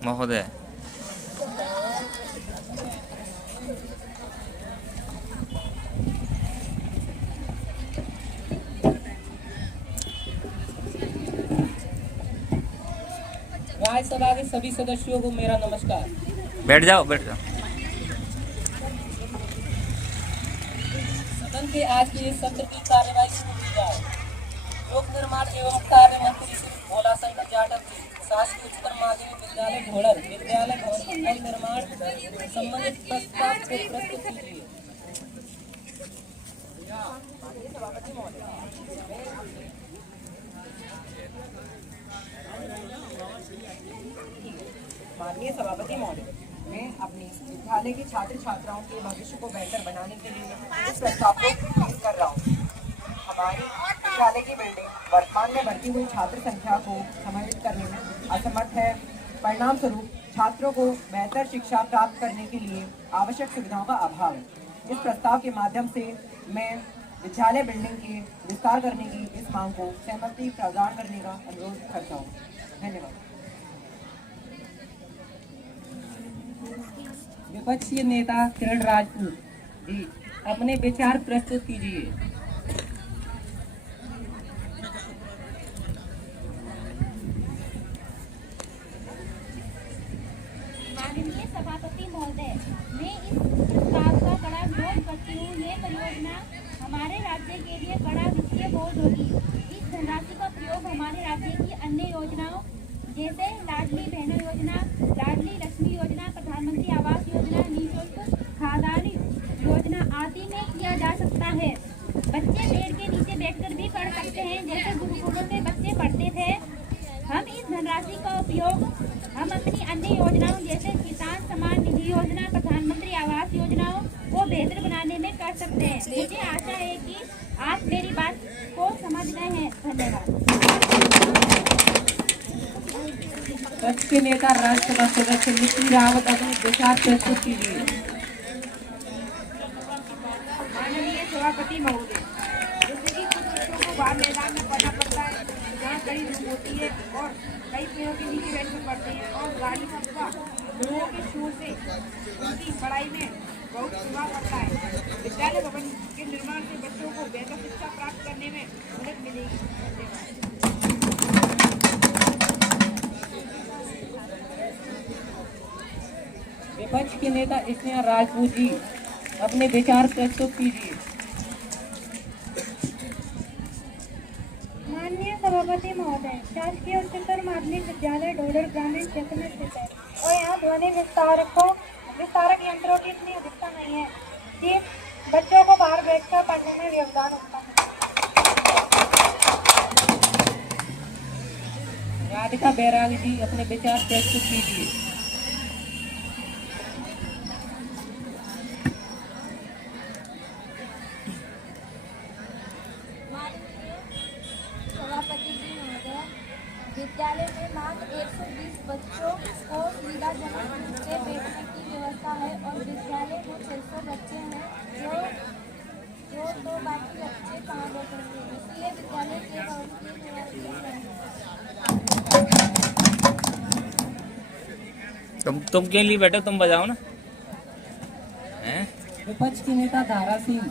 महोदय। राज्यसभा के सभी सदस्यों को मेरा नमस्कार। बैठ जाओ, बैठ जाओ। सदन के आज के इस सत्र की कार्यवाही शुरू की जाए। लोक निर्माण एवं कार्य मंत्री श्री भोला शंकर जाटव जी शासकीय उच्चतर माध्यमिक विद्यालय ढोलर विद्यालय भवन नव निर्माण संबंधित प्रस्ताव को प्रस्तुत कीजिए। माननीय सभापति महोदय, मैं अपने विद्यालय के छात्र छात्राओं के भविष्य को बेहतर बनाने के लिए इस प्रस्ताव को पेश कर रहा हूँ। हमारी विद्यालय की बिल्डिंग वर्तमान में बढ़ती हुई छात्र संख्या को समायोजित करने में असमर्थ है। परिणाम स्वरूप छात्रों को बेहतर शिक्षा प्राप्त करने के लिए आवश्यक सुविधाओं का अभाव है। इस प्रस्ताव के माध्यम से मैं विद्यालय बिल्डिंग के विस्तार करने की इस मांग को सहमति प्रदान करने का अनुरोध करता हूँ। धन्यवाद। विपक्षी नेता किरण राजपूत जी अपने विचार प्रस्तुत कीजिए। माननीय सभापति महोदय, मैं इस प्रस्ताव का बड़ा विरोध करती हूँ। ये परियोजना हमारे राज्य के लिए बड़ा वित्तीय बोझ होगी। इस धनराशि का प्रयोग हमारे राज्य की अन्य योजनाओं जैसे लाडली बहनों योजना, लाडली लक्ष्मी योजना, प्रधानमंत्री आवास योजना, निःशुल्क खाद्यान्न योजना आदि में किया जा सकता है। बच्चे पेड़ के नीचे बैठकर भी पढ़ सकते हैं, जैसे गुरुकुलों में बच्चे पढ़ते थे। हम इस धनराशि का उपयोग हम अपनी अन्य योजनाओं जैसे किसान सम्मान निधि योजना, प्रधानमंत्री आवास योजनाओं को बेहतर बनाने में कर सकते हैं। मुझे आशा है कि आप मेरी बात को समझ रहे हैं। धन्यवाद। विपक्ष के नेता राज्यसभा सदस्य नितिन रावत अपने विचार प्रस्तुत कीजिए। माननीय सभापति महोदय, जैसे कि कुछ बच्चों को बाहर मैदान में पढ़ना पड़ता है, जहाँ कई धूप होती है और कई पेड़ों के नीचे बैठकर पढ़ते हैं और गाड़ी का लोगों के शोर से उनकी पढ़ाई में बहुत प्रभाव पड़ता है। विद्यालय भवन के निर्माण से बच्चों को बेहतर शिक्षा प्राप्त करने में मदद मिलेगी। धन्यवाद। विपक्ष के नेता स्नेहा राजपूत जी अपने विचार प्रस्तुत कीजिए। माननीय सभापति महोदय, शासकीय उच्चतर माध्यमिक विद्यालय ढोलर ग्रामीण क्षेत्र में स्थित है और यहाँ ध्वनि विस्तारक यंत्रों की इतनी अधिकता नहीं है कि बच्चों को बाहर बैठकर पढ़ने में व्यवधान होता है। राधिका बैरागी जी अपने विचार प्रस्तुत कीजिए। सभापति जी महोदय, विद्यालय में मात्र 120 बच्चों को सुविधाजनक रूप से बैठने की व्यवस्था है और विद्यालय में 600 बच्चे हैं जो तो बाकी बच्चे कहाँ बैठेंगे, इसलिए विद्यालय के भवन की व्यवस्था है। तुम के लिए बैठो, तुम बजाओ ना। हैं? विपक्ष के नेता धारा सिंह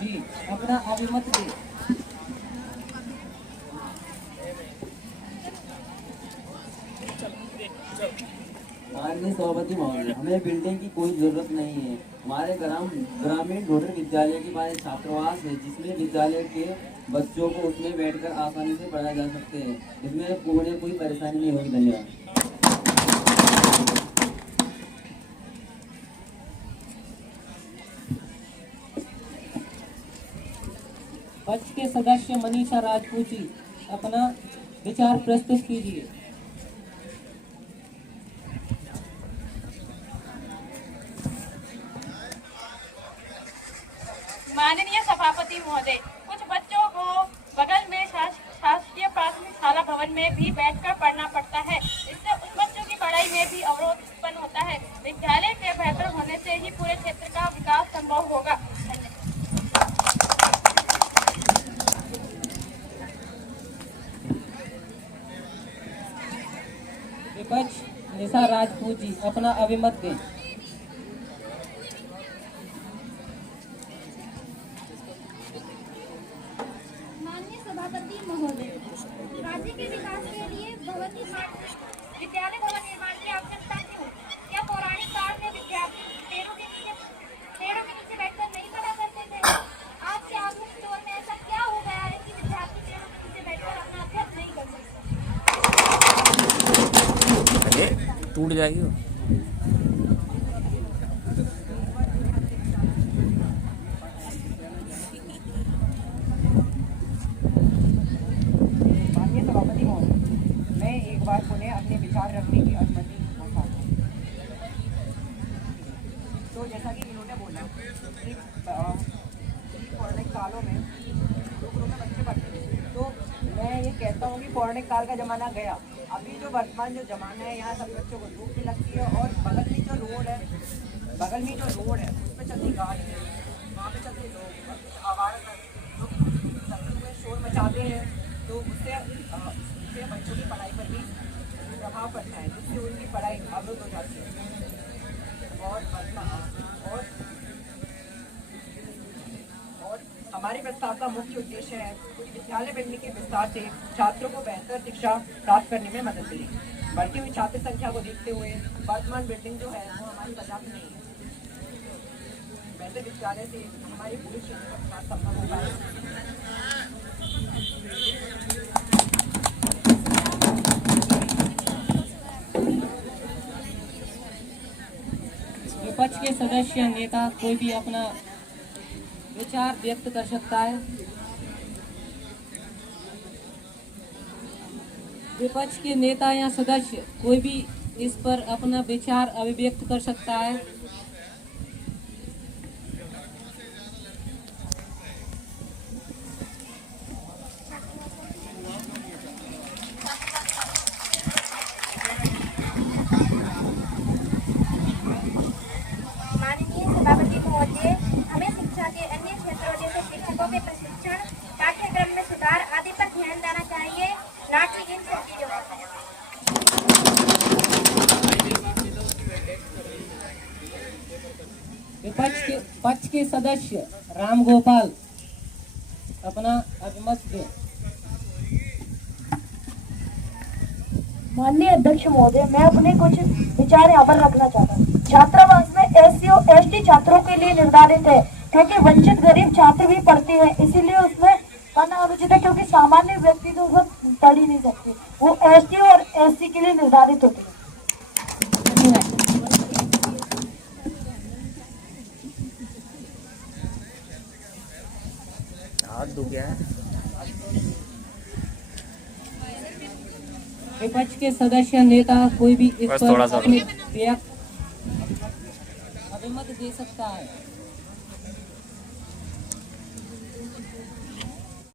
जी अपना अभिमत दे। माननीय सभापति महोदय, हमें बिल्डिंग की कोई जरूरत नहीं है। हमारे ग्रामीण ढोलर विद्यालय के पास छात्रावास है, जिसमें विद्यालय के बच्चों को उसमें बैठकर आसानी से पढ़ाए जा सकते हैं। इसमें उन्हें कोई परेशानी नहीं होगी। धन्यवाद। पक्ष के सदस्य मनीषा राजपूत जी अपना विचार प्रस्तुत कीजिए। माननीय सभापति महोदय, कुछ बच्चों को बगल में शासकीय प्राथमिक शाला भवन में भी बैठकर पढ़ना पड़ता है। इससे उन बच्चों की पढ़ाई में भी अवरोध उत्पन्न होता है। विद्यालय के बेहतर होने से ही पूरे क्षेत्र का विकास संभव होगा। विपक्ष निशा ठाकुर जी अपना अभिमत दें। माननीय सभापति महोदय, राज्य के विकास के लिए विद्यालय भवन निर्माण की आवश्यकता क्यों? क्या पौराणिक काल में विद्यार्थी पेड़ों के नीचे बैठकर नहीं पढ़ा करते थे? आज के आधुनिक दौर में ऐसा क्या हो गया है कि विद्यार्थी पेड़ों के नीचे बैठकर अपना अध्ययन नहीं कर सकते? अरे टूट जाएगी वो। माननीय सभापति महोदय, मैं एक बार पुनः अपने विचार रखने की अनुमति चाहता हूँ। तो जैसा कि इन्होंने बोला कि पौराणिक कालों में गुरुकुलों में बच्चे पढ़ते थे, तो मैं ये कहता हूँ कि पौराणिक काल का ज़माना गया। अभी जो वर्तमान जो ज़माना है, यहाँ सब बच्चों को धूप भी लगती है, और बगल में जो रोड है उस पर चलती गाड़ी है, वहाँ पे चलते लोग आवाज़ में शोर मचाते हैं, तो उससे बच्चों की पढ़ाई पर भी प्रभाव पड़ता है, जिससे उनकी पढ़ाई अवरुद्ध हो जाती है। और हमारे प्रस्ताव का मुख्य उद्देश्य है विद्यालय बिल्डिंग के विस्तार से छात्रों को बेहतर शिक्षा प्राप्त करने में मदद मिलेगी। बढ़ती हुई छात्र संख्या को देखते हुए वर्तमान बिल्डिंग जो है वो हमारी पर्याप्त नहीं है। बेहतर विद्यालय से हमारी पूरी क्षेत्र का विकास संभव हो पाएगा। विपक्ष के सदस्य नेता कोई भी अपना विचार व्यक्त कर सकता है। विपक्ष के नेता या सदस्य कोई भी इस पर अपना विचार अभिव्यक्त कर सकता है। माननीय सभापति महोदय, हमें शिक्षा के अन्य क्षेत्रों जैसे शिक्षकों के प्रशिक्षण, पाठ्यक्रम में सुधार आदि पर ध्यान देना चाहिए, न कि इन सब चीजों पर। विपक्ष के पक्ष के सदस्य राम गोपाल अपना अभिमत दें। माननीय अध्यक्ष महोदय, मैं अपने कुछ विचार यहाँ पर रखना चाहता हूँ। छात्रावास में SC और ST छात्रों के लिए निर्धारित है, क्योंकि वंचित गरीब छात्र भी पढ़ते हैं, इसीलिए उसमें पढ़ना अनुचित है, क्योंकि सामान्य व्यक्ति तो उसमें पढ़ ही नहीं सकते। वो ST और SC के लिए निर्धारित होते हैं। हाथ दुख गया है। विपक्ष के सदस्य नेता कोई भी इस बस पर थोड़ा सा अपने अभिमत दे सकता है।